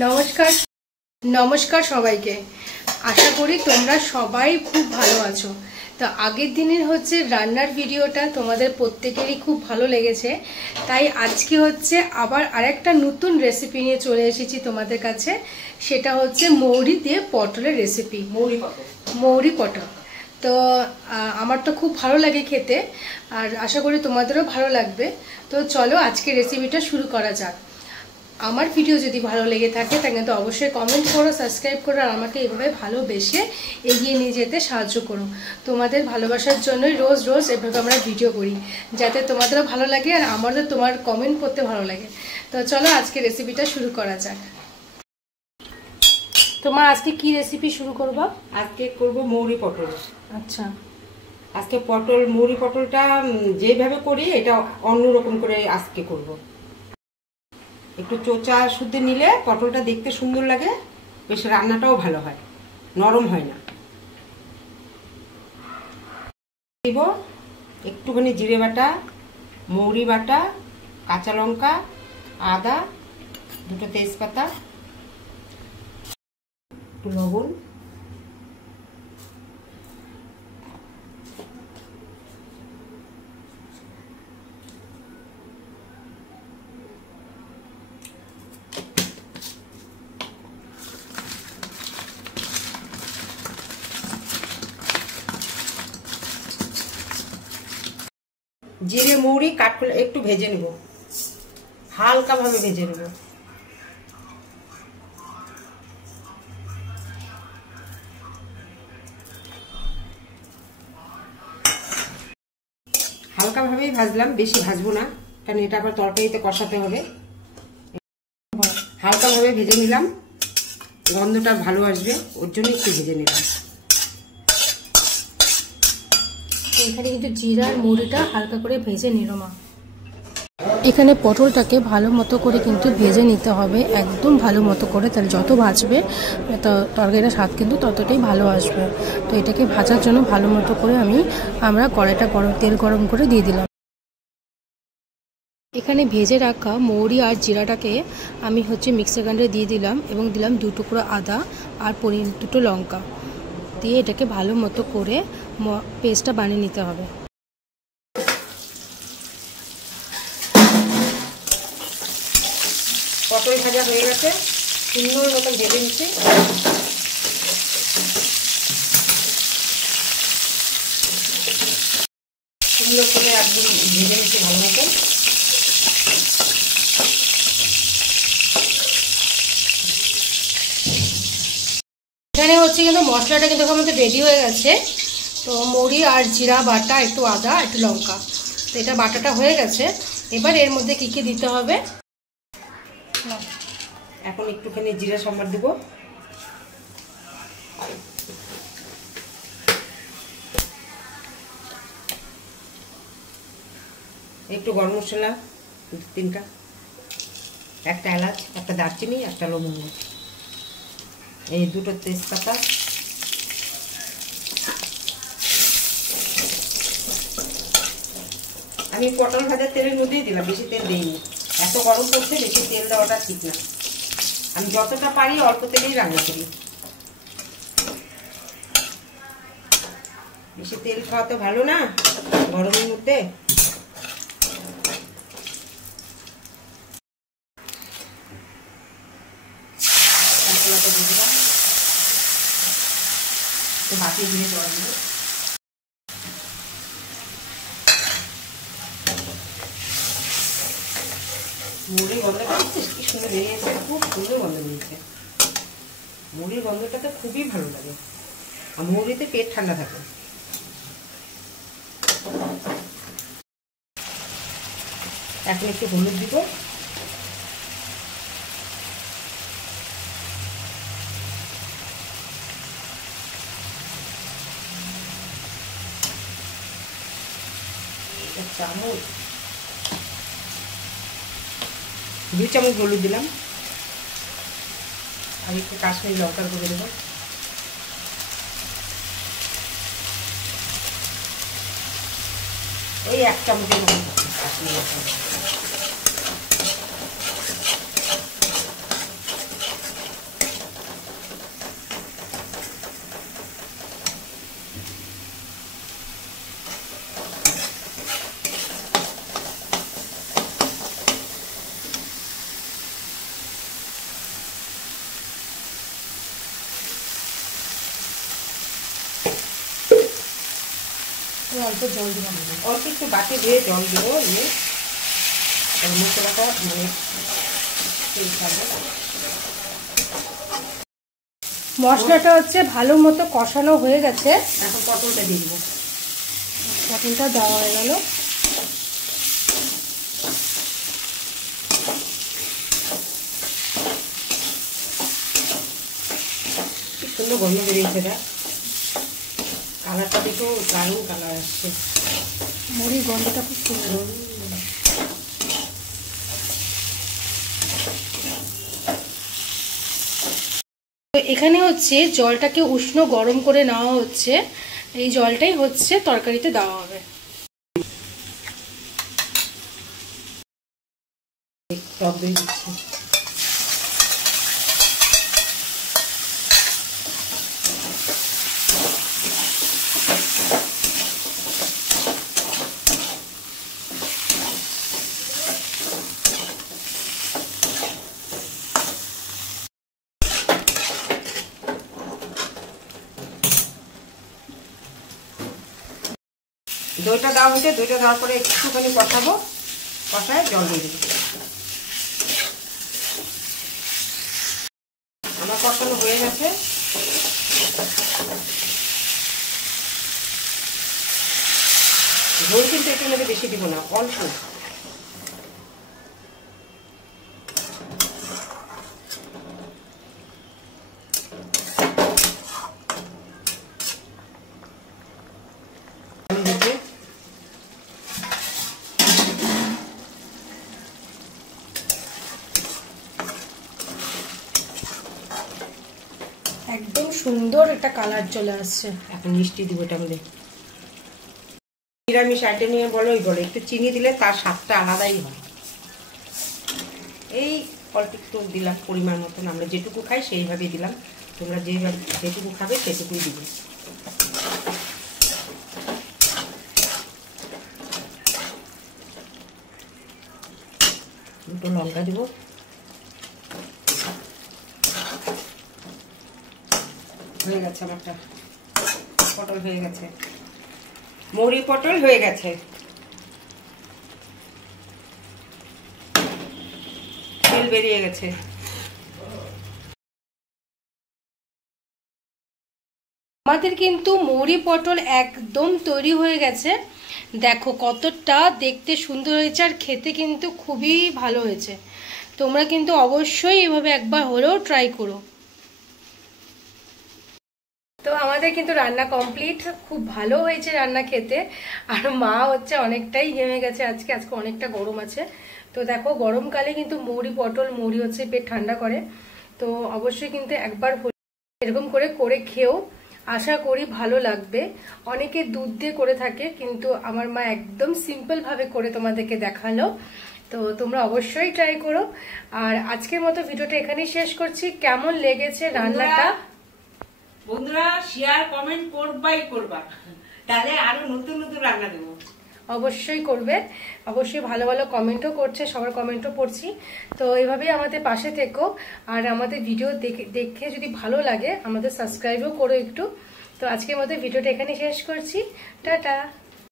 নমস্কার নমস্কার সবাইকে। আশা করি তোমরা সবাই খুব ভালো আছো। তো আগের দিনের হচ্ছে রান্নার ভিডিওটা তোমাদের প্রত্যেকেরই খুব ভালো লেগেছে, তাই আজকে হচ্ছে আবার আরেকটা নতুন রেসিপি নিয়ে চলে এসেছি তোমাদের কাছে। সেটা হচ্ছে মৌরি দিয়ে পটলের রেসিপি। মৌরি পটল তো আমার তো খুব ভালো লাগে খেতে, আর আশা করি তোমাদেরও ভালো লাগবে। তো চলো আজকে রেসিপিটা শুরু করা যাক। আমার ভিডিও যদি ভালো লেগে থাকে তাহলে কিন্তু অবশ্যই কমেন্ট করো, সাবস্ক্রাইব করো, আর আমাকে এভাবে ভালোবেসে এগিয়ে নিয়ে যেতে সাহায্য করো। তোমাদের ভালোবাসার জন্যই রোজ রোজ এভাবে আমরা ভিডিও করি, যাতে তোমাদেরও ভালো লাগে আর আমাদের তোমার কমেন্ট করতে ভালো লাগে। তো চলো আজকে রেসিপিটা শুরু করা যাক। তোমার আজকে কি রেসিপি শুরু করবা? আজকে করব মৌরি পটল। আচ্ছা, আজকে মৌরি পটলটা যেভাবে করি এটা অন্যরকম করে আজকে করব। একটু চোচা শুদ্ধ নিলে পটলটা দেখতে সুন্দর লাগে, বেশ রান্নাটাও ভালো হয়, নরম হয় না। দিব একটুখানি জিরে বাটা, মৌরি বাটা, কাঁচা লঙ্কা, আদা, দুটো তেজপাতা, একটু লবণ, জিরে মৌরি কাঠকলা একটু ভেজে নেব, হালকা ভাবে ভেজে নেব। হালকা ভাবেই ভাজলাম, বেশি ভাজবো না, কারণ এটা আবার তরকারিতে কষাতে হবে। হালকা ভাবে ভেজে নিলাম, গন্ধটা ভালো আসবে ওর জন্য একটু ভেজে নিলাম। এখানে কিন্তু জিরা আর মুড়িটা হালকা করে ভেজে নিল মা। এখানে পটলটাকে ভালো মতো করে কিন্তু ভেজে নিতে হবে, একদম ভালো মতো করে, তাহলে যত ভাজবে তরকারিটা স্বাদ কিন্তু ততটাই ভালো আসবে। তো এটাকে ভাজার জন্য ভালো মতো করে আমরা কড়াইটা তেল গরম করে দিয়ে দিলাম। এখানে ভেজে রাখা মৌরি আর জিরাটাকে আমি হচ্ছে মিক্সার গ্রাইন্ডারে দিয়ে দিলাম, এবং দিলাম 2 টুকরো আদা আর 2টো লঙ্কা দিয়ে এটাকে ভালো মতো করে পেস্টটা বানিয়ে নিতে হবে। পটল ভাজা হয়ে গেছে, সুন্দর মতন ভেজে নিচ্ছি। সুন্দর করে একদম ভেজে নিচ্ছি ভালো মতন। এখানে হচ্ছে কিন্তু মশলাটা কিন্তু আমাদের রেডি হয়ে গেছে। তো মৌরি আর জিরা বাটা, একটু আদা, একটু লঙ্কা, তো এটা বাটাটা হয়ে গেছে। এবার এর মধ্যে কি কি দিতে হবে? এখন একটুখানি জিরা সম্বার দেবো, একটু গরম মশলা 2-3টা, একটা এলাচ, একটা দারচিনি, একটা লবঙ্গ, এই 2টো তেজপাতা, আমি পটল ভাজার তেলের মধ্যেই দিলাম, বেশি তেল দিইনি। এত গরম পড়ছে, বেশি তেল দেওয়াটা ঠিক না। আমি যতটা পারি অল্প তেলেই রান্না করি, বেশি তেল খাওয়া তো ভালো না গরমের মধ্যে। বাকি দিয়ে জল দিব, মুড়ির গন্ধটা কি সুন্দর বেরিয়েছে, খুব সুন্দর গন্ধ বেরিয়েছে। মুড়ির গন্ধটা তো খুবই ভালো লাগে, আর মুড়িতে পেট ঠান্ডা থাকে। এখন একটু হলুদ দিব, চামচ 2 চামচ হলুদ দিলাম, আর একটু কাশ্মীরি লঙ্কার গুঁড়ো দেবো, ওই 1 চামচের মতো কাশ্মীরি। অল্প জল দিলাম, অল্প একটু বাটি দিয়ে জল দিব, দিয়ে মশলাটা মানে মশলাটা হচ্ছে ভালো মতো কষানো হয়ে গেছে। এখন পটলটা দিয়ে দিব। পটলটা দেওয়া হয়ে গেল। কি সুন্দর গন্ধ বেরিয়েছে, এটা কালারটা দেখো, দারুণ কালার আসছে, মুড়ির গন্ধটা খুব সুন্দর। এখানে হচ্ছে জলটাকে উষ্ণ গরম করে নেওয়া হচ্ছে, এই জলটাই হচ্ছে তরকারিতে দেওয়া হবে। টক দই দিচ্ছি। দইটা দেওয়া হয়েছে, দইটা দেওয়ার পরে একটুখানি কষাবো, কষায় জল দিয়ে দেবো। আমার কষানো হয়ে গেছে। ঝোল কিন্তু এটার মধ্যে বেশি দিব না, অল্প। একদম সুন্দর একটা কালার চলে আসছে। এখন মিষ্টি দিব এটার মধ্যে। নিরামিষ আইটেম নিয়ে বলোই বলো, একটু চিনি দিলে তার স্বাদটা আলাদাই হয়। এই অল্প একটু দিলাম পরিমাণ মতন, আমরা যেটুকু খাই সেইভাবেই দিলাম, তোমরা যেটুকু খাবে সেটুকুই দিবে। দুটো লঙ্কা দিব। হয়ে গেছে আমারটা, পটল হয়ে গেছে, মুড়ি পটল হয়ে গেছে। তেল বেরিয়ে গেছে। আমাদের কিন্তু মুড়ি পটল একদম তৈরি হয়ে গেছে। দেখো কতটা দেখতে সুন্দর হয়েছে, আর খেতে কিন্তু খুবই ভালো হয়েছে। তোমরা কিন্তু অবশ্যই এভাবে একবার হলেও ট্রাই করো। তো আমাদের কিন্তু রান্না কমপ্লিট, খুব ভালো হয়েছে রান্না খেতে। আর মা হচ্ছে অনেকটাই ঘেমে গেছে আজকে অনেকটা গরম আছে। তো দেখো গরমকালে কিন্তু মুড়ি পটল, মুড়ি হচ্ছে পেট ঠান্ডা করে। তো অবশ্যই কিন্তু একবার এরকম করে করে খেও, আশা করি ভালো লাগবে। অনেকে দুধ দিয়ে করে থাকে, কিন্তু আমার মা একদম সিম্পল ভাবে করে তোমাদেরকে দেখালো। তো তোমরা অবশ্যই ট্রাই করো। আর আজকের মতো ভিডিওটা এখানেই শেষ করছি। কেমন লেগেছে রান্নাটা বন্ধুরা শেয়ার কমেন্ট করবা, তাহলে আরো নতুন নতুন রান্না দেবো। অবশ্যই করবে, অবশ্যই ভালো ভালো কমেন্টও করছে, সবার কমেন্টও পড়ছি। তো এইভাবেই আমাদের পাশে থেকো, আর আমাদের ভিডিও দেখে যদি ভালো লাগে আমাদের সাবস্ক্রাইবও করো একটু। তো আজকের মতো ভিডিওটা এখানে শেষ করছি, টাটা।